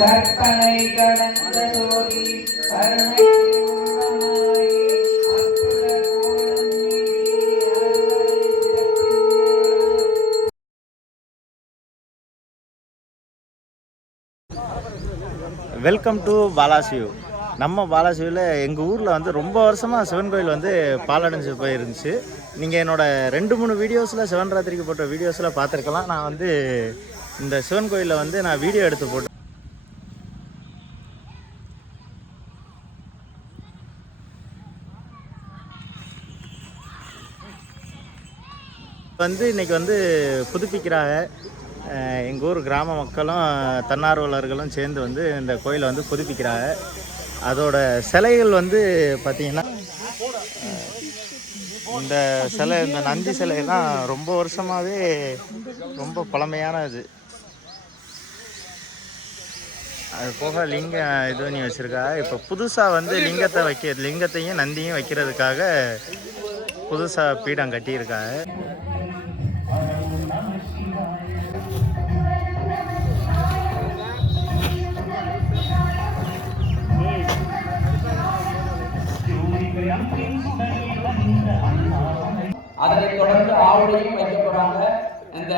கற்பனை கடந்த ஜோதி கருணை வெல்கம் டு பாலாசிவ் நம்ம பாலாசிவில் எங்கள் ஊரில் வந்து ரொம்ப வருஷமாக சிவன் கோயில் வந்து பாலடைஞ்சு போயிருந்துச்சு. நீங்கள் என்னோட ரெண்டு மூணு வீடியோஸில் சிவன் ராத்திரிக்கு போட்ட வீடியோஸில் பார்த்துருக்கலாம். நான் வந்து இந்த சிவன் கோயிலில் வந்து நான் வீடியோ எடுத்து போட்டேன் வந்து இன்னைக்கு வந்து புதுப்பிக்கிறாங்க. எங்கள் ஊர் கிராம மக்களும் தன்னார்வலர்களும் சேர்ந்து வந்து இந்த கோயிலை வந்து புதுப்பிக்கிறாங்க. அதோட சிலைகள் வந்து பார்த்திங்கன்னா இந்த சிலை இந்த நந்தி சிலையெல்லாம் ரொம்ப வருஷமாகவே ரொம்ப பழமையான இது அது போக லிங்கம் இது பண்ணி வச்சுருக்கா. இப்போ புதுசாக வந்து லிங்கத்தை வைக்க லிங்கத்தையும் நந்தியும் வைக்கிறதுக்காக புதுசாக பீடம் கட்டியிருக்காங்க. அதனைத் தொடர்ந்து ஆவுடையும் வைக்க போறாங்க இந்த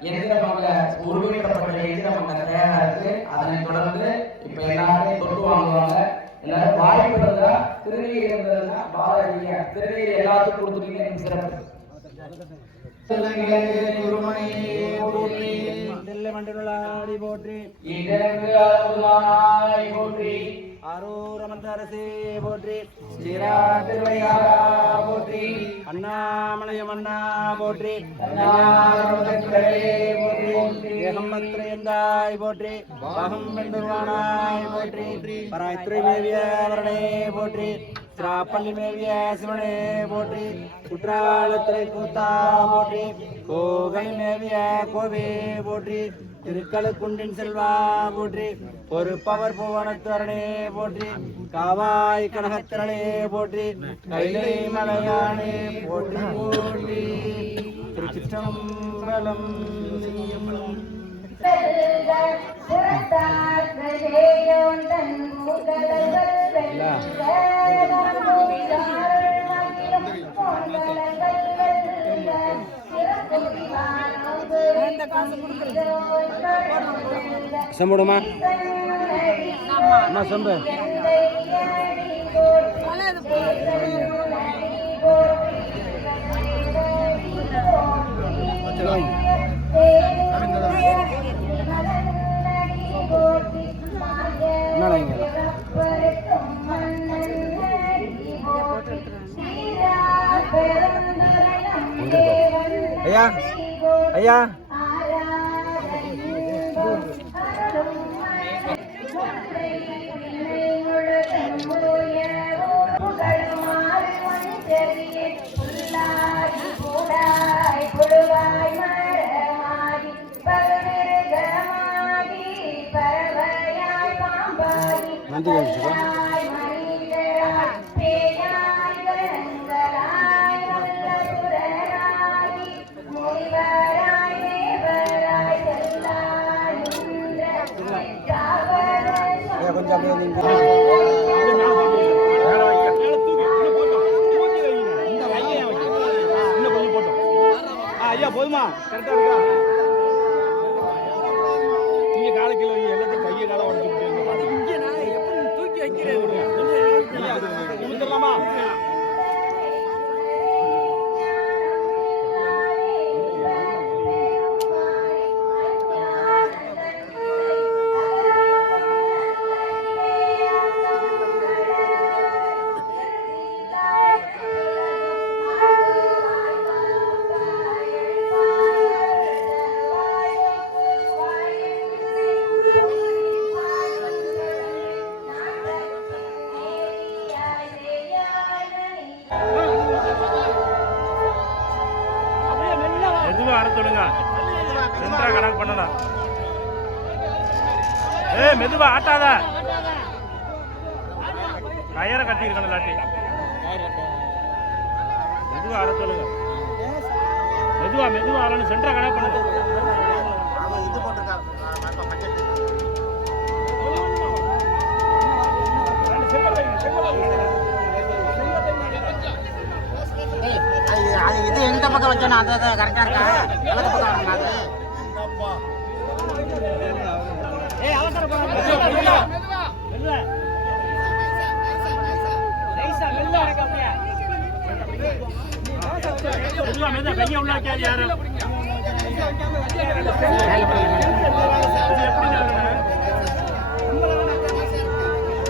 எந்திரம் அங்க உருவேற்றப்பட்ட எந்திரம் அங்க தயாரா இருக்கு. அதனைத் தொடர்ந்து இப்ப எல்லாரும் தொட்டு வாங்குவாங்க. எல்லாரும் வாய்ப்பு இருந்தா திருநீர் இருந்ததுன்னா பாரதிய திருநீர் எல்லாத்துக்கும் கொடுத்துட்டீங்க சிறப்பு. போற்றி. போற்றி. ஆரூரமந்த அரசே போற்றி. சிரா திருவையாரா போற்றி. அண்ணாமலையம் அண்ணா போற்றி. அண்ணாமலையே போற்றி. ஏகம்பத்திரையந்தாய் போற்றி. பாகம் வெண்டுருவானாய் போற்றி. பராய்த்துறை மேவிய அவரணே போற்றி. திராப்பள்ளி மேவிய சிவனே போற்றி குற்றாலத்துறை கூத்தா போற்றி கோகை மேவிய கோவே போற்றி திருக்கழுக்குண்டின் செல்வா போற்றி பொறுப்பவர் புவனத்துவரனே போற்றி காவாய் கனகத்திரளே போற்றி கைலை மலையானே போற்றி போற்றி. திருச்சிற்றம்பலம் சம்படுமா? அம்மா சம்பு. என்னடா இங்க ஐயா ஐயா. நீங்க ஐயா போதுமா? கரெக்டா இருக்கா? தூக்கி ஏ மெதுவா ஆட்டாத. கயர கட்டியிருக்கணும் லாட்டி மெதுவா ஆட சொல்லுங்க. மெதுவா மெதுவா ஆடணும் சென்டரா கனெக்ட் பண்ணுங்க இது எந்த பக்கம் வச்சேன்னா அந்த கரெக்டாக இருக்கா? வலது பக்கம் வரணும் அது? கையை உள்ள வைக்காது யாரும்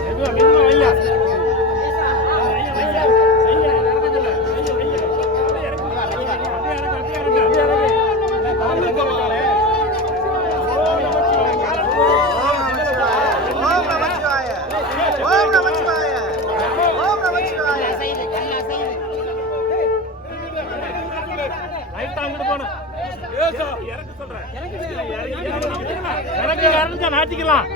மெதுவா மெதுவா வையா இறக்க நாட்டிக்கலாம்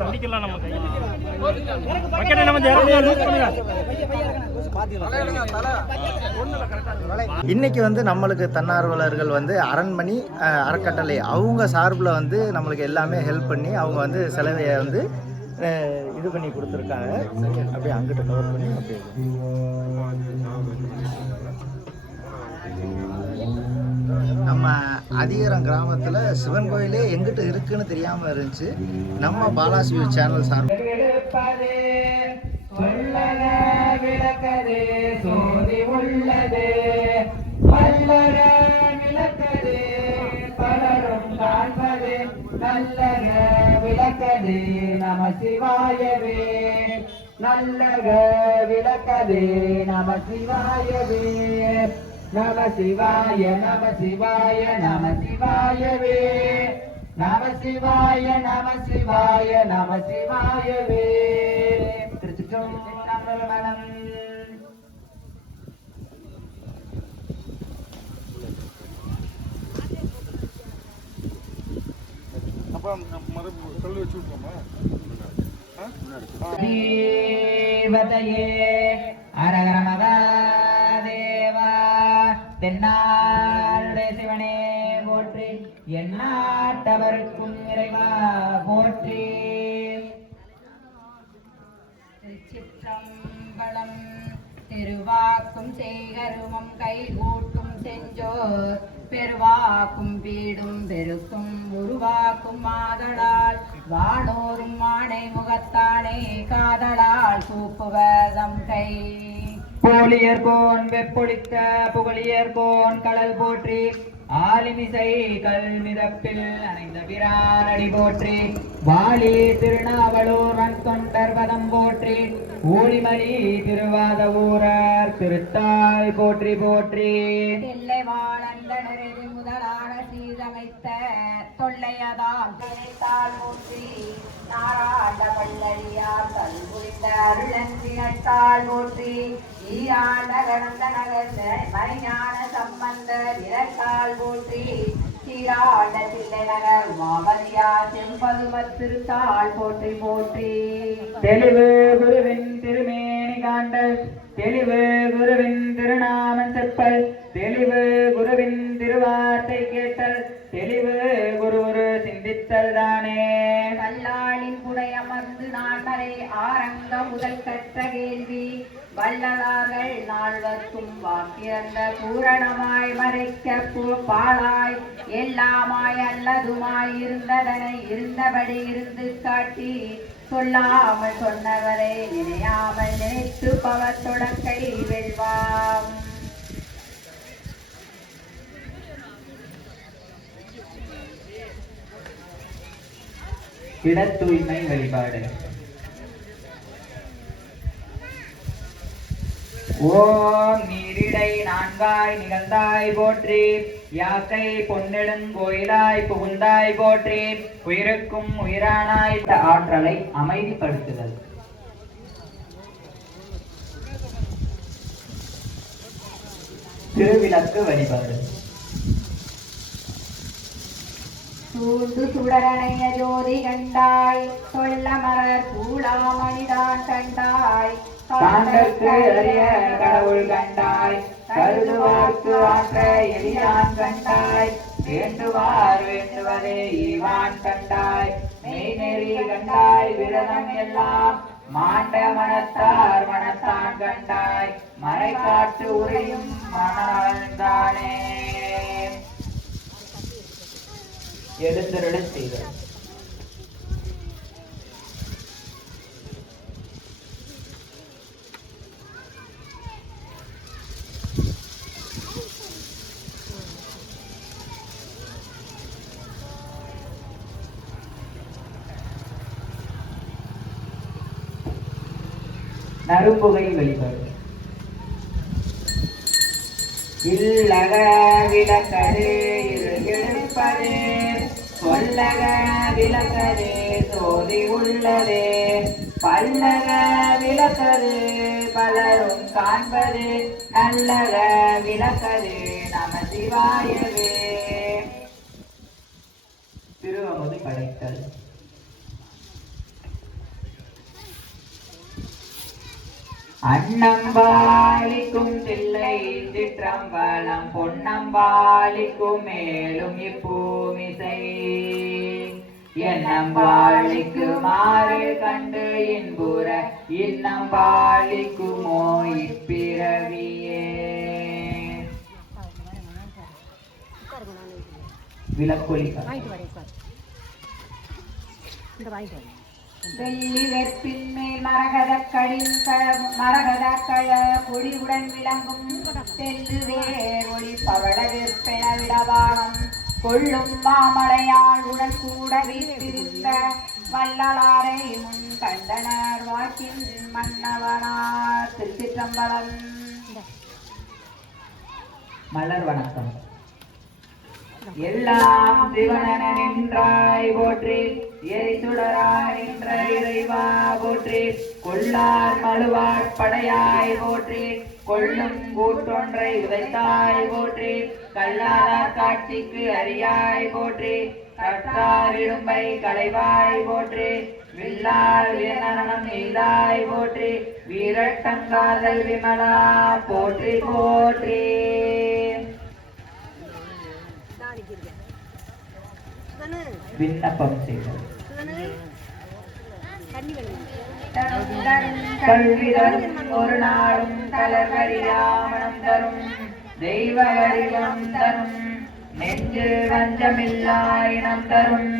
தண்டிக்கலாம் நம்ம கையில் மக்களே நம்ம லூஸ் பண்ணுங்க இன்னைக்கு வந்து நம்மளுக்கு தன்னார்வலர்கள் வந்து அரண்மனை அறக்கட்டளை. அவங்க சார்பில் வந்து நம்மளுக்கு எல்லாமே ஹெல்ப் பண்ணி அவங்க வந்து செலவையை வந்து இது பண்ணி கொடுத்துருக்காங்க. அப்படியே அங்கிட்ட கவர் பண்ணி அப்படியே நம்ம அதிகாரம் கிராமத்தில் சிவன் கோயிலே எங்கிட்ட இருக்குன்னு தெரியாமல் இருந்துச்சு. நம்ம பாலாசிவ் சேனல் சார்பில் உள்ளது. நல்லக நம சிவாயவே. நல்லக விளக்கதே நம சிவாயவே. நம சிவாய நம சிவாய நம சிவாயவே. நம சிவாய நம சிவாய நம சிவாயவே. திருச்சிற்றம்பலம். தேவதையே அரகர மகாதேவா தென்னாளுடைய சிவனே போற்றி எண்ணாட்டவருக்கும் இறைவா போற்றி. திருச்சிற்றம்பலம் திருவாக்கும் செய்கருமம் கைகூட்டும் செஞ்சோர் பெருவாக்கும் பீடும் பெருக்கும் உருவாக்கும் மாதலால். வானோரும் மானை முகத்தானே காதலால் கூப்புவதம் கை. போலியர்கோன் வெப்பொழித்த புகழியர் போன் கடல் போற்றி ஆலிமிசை கல்மிதப்பில் அணைந்த பிராரடி போற்றி வாலி திருநாவலூர் தொண்டர் பதம் போற்றி ஊழிமணி திருவாத ஊரர் திருத்தாள் போற்றி போற்றி. முதலான வைத்த தொல்லையதாம் திரைத்தாள் போற்றி நாராண்ட பள்ளடியார் தல் புரிந்த அருளன்பினத்தாள் போற்றி ஈராண்ட கடந்த நகர்ந்த மறைஞான சம்பந்த போற்றி சீராண்ட தில்லை நகர் மாவலியா செம்பதுமத் திருத்தாள் போற்றி போற்றி. தெளிவு குருவின் திருமே காண்டல் தெளிவு குருவின் திருநாமம் செப்பல். தெளிவு குருவின் திருவார்த்தை கேட்டல். தெளிவு குரு குரு சிந்தித்தல் தானே. கல்லாளின் புடையமர்ந்து நாட்டரை ஆரங்க முதல் கற்ற கேள்வி. வள்ளலார்கள் நால்வர்க்கும் வாக்கிறந்த பூரணமாய் மறைக்க பாலாய் எல்லாமாய் அல்லதுமாய் இருந்ததனை இருந்தபடி இருந்து காட்டி சொல்லாமல் சொன்னவரை நினையாமல் நினைத்து பவர் தொடக்கை வெல்வாம். இட தூய்மை வழிபாடு. ஓம் நீரிடை நான்காய் நிகழ்ந்தாய் போற்றி. யாக்கை பொன்னெடுங்கோயிலாய் புகுந்தாய் போற்றி. உயிருக்கும் உயிரானாய் ஆற்றலை அமைதிப்படுத்துதல். திருவிளக்கு வழிபாடு. சூழ்ந்து சுடரணைய ஜோதி கண்டாய். சொல்ல மலர் பூலாமணிதான் கண்டாய். தாண்டற்கு அறிய கடவுள் கண்டாய். கருதுவார்க்கு ஆற்ற எளியான் கண்டாய். வேண்டுவார் வேண்டுவதே ஈவான் கண்டாய். மெய் நெறி கண்டாய் விரதம் எல்லாம் மாண்ட மனத்தார் மனத்தான் கண்டாய். மறை காட்டு உரையும் மணந்தானே எழுந்தருளச் செய்தல். நறுப்புகை வெளிவரும் இல்லக விளக்கது இருப்பது சொல்லக விளக்கது சோதி உள்ளது பல்லக விளக்கது பலரும் காண்பதே நல்லக விளக்கது நம சிவாயவே திருவமுது படைத்தல் அண்ணம்பாலிக்கும் தில்லை திற்றம்பலம் பொன்னம்பாலிக்கும் மேலும் இப்பூமிசை. என்னம்பாளிக்கு மாறு கண்டு இன்புற இன்னம்பாளிக்குமோ இப்பிறவியே விளக்கொலிக்க இந்த வெற்பின் மேல் மரகத கழின் மரகத கழ கொடியுடன் விளங்கும் தெல்லு வேர் ஒளி பவள விற்பென விடவானம் கொள்ளும் மாமலையால் உடல் கூட வீட்டிருந்த வள்ளலாரை முன் கண்டனர் வாக்கின் மன்னவனார். திருச்சிற்றம்பலம். மலர் வணக்கம். எல்லாம் சிவனன நின்றாய் போற்றி. எரிசுடராய் நின்ற இறைவா போற்றி. கொள்ளார் மழுவாட் படையாய் போற்றி. கொள்ளும் கூட்டொன்றை உதைத்தாய் போற்றி. கல்லாதார் காட்சிக்கு அறியாய் போற்றி. கற்றார் இடும்பை களைவாய் போற்றி. வில்லால் வீரணம் நீதாய் போற்றி. வீரட்டங்காதல் விமலா போற்றி போற்றி. விண்ணப்பம் செய்தல் கல்வி ஒரு நாளும் தளர்வறியாமணம் தரும். தெய்வ வடிவம் தரும். நெஞ்சு வஞ்சமில்லா இனம் தரும்.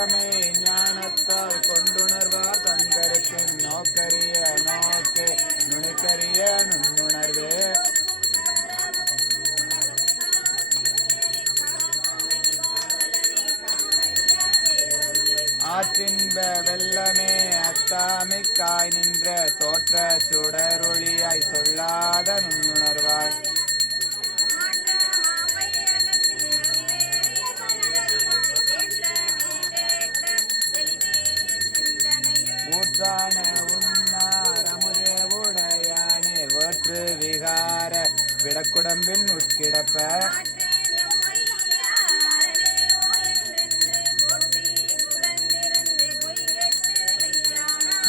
நோக்கமே ஞானத்தால் கொண்டுணர்வார். தன் கருத்தின் நோக்கரிய நோக்கே நுணுக்கரிய நுண்ணுணர்வே. ஆற்றின்ப வெள்ளமே அத்தாமிக்காய் நின்ற தோற்ற சுடரொளியாய் சொல்லாத நுண்ணு உடையானே வேற்று விகார விடக்குடம்பின் உட்கிடப்ப.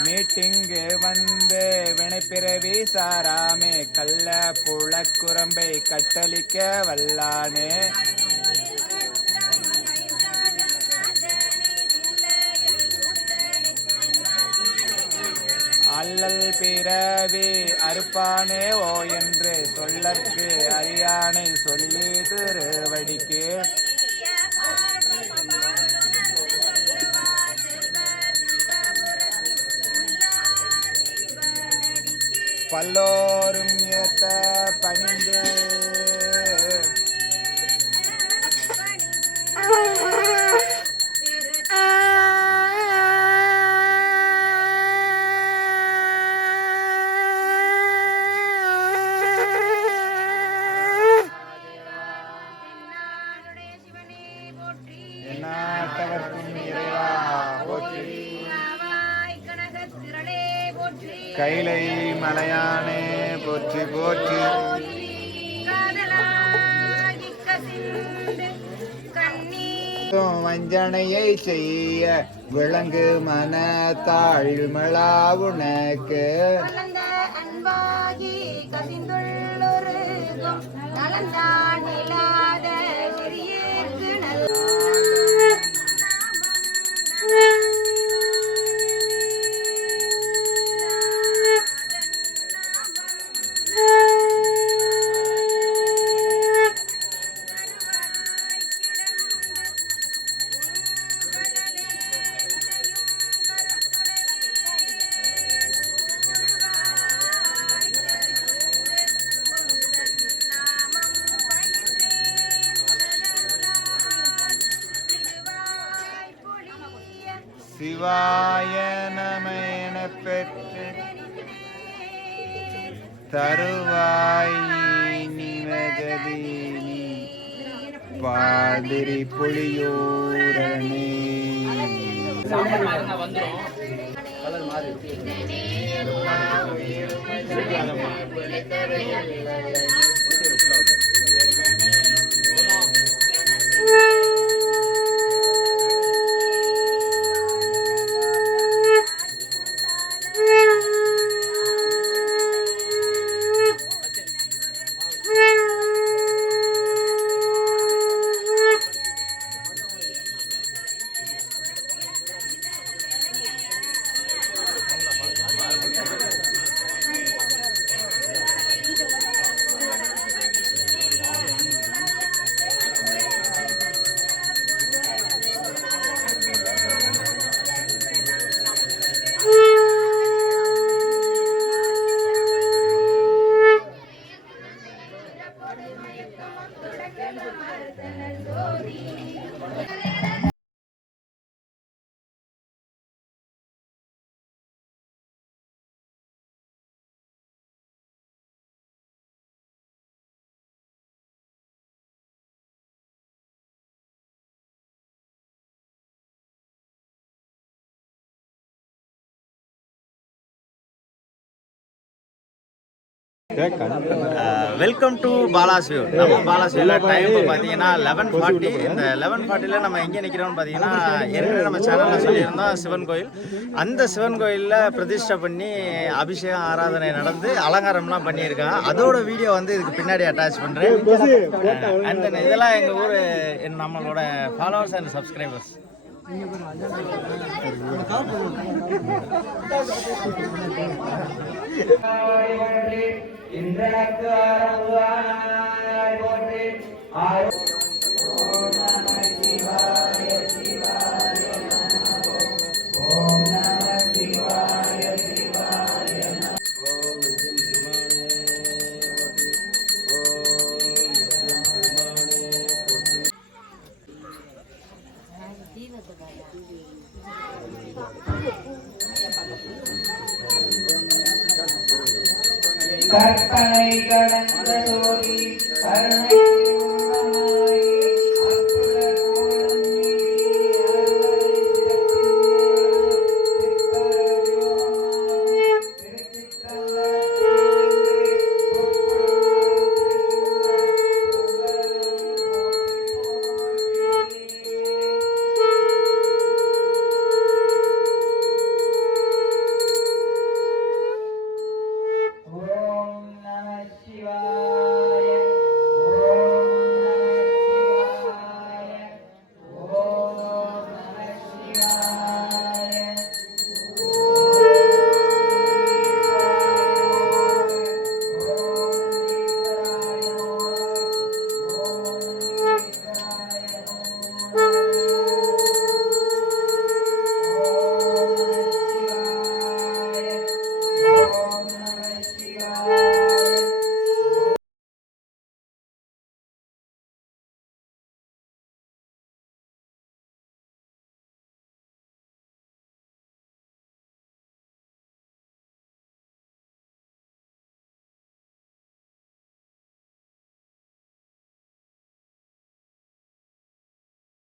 மீட்டிங்கு வந்து வினைப்பிறவி சாராமே கள்ள புழக்குரம்பை கட்டளிக்க வல்லானே. பிறவி அறுப்பானே ஓ என்று சொல்லற்கு அரியானை சொல்லி திருவடிக்கு. பல்லோரும் ஏத்த பணிந்து வஞ்சனையை செய்ய விளங்கு மன தாழ்மளா உனக்கு. கசிந்துள்ளொரு கசிந்துள்ளொருகும் நலந்தான் இல்லாத சிவாய நமேன பெற்று தருவாய் நிவகதீனி பாதிரி புளியூரணி வந்துடும் மாறி வெல்கம் டு பாலாசியூ நம்ம பாலாசியூவில் டைம் பார்த்தீங்கன்னா லெவன் ஃபார்ட்டி இந்த லெவன் ஃபார்ட்டியில் நம்ம எங்கே நிற்கிறோம்னு பார்த்தீங்கன்னா ஏற்கனவே நம்ம சேனலில் சொல்லியிருந்தோம் சிவன் கோயில். அந்த சிவன் கோயிலில் பிரதிஷ்டை பண்ணி அபிஷேகம் ஆராதனை நடந்து அலங்காரம்லாம் பண்ணியிருக்காங்க. அதோட வீடியோ வந்து இதுக்கு பின்னாடி அட்டாச் பண்ணுறேன் அண்ட் இதெல்லாம் எங்கள் ஊர் நம்மளோட ஃபாலோவர்ஸ் அண்ட் சப்ஸ்கிரைபர்ஸ் இன்றைக்கு ஆரம்புவானாய் போற்றி ஆயோ கற்பனை கடந்த ஜோதி கருணை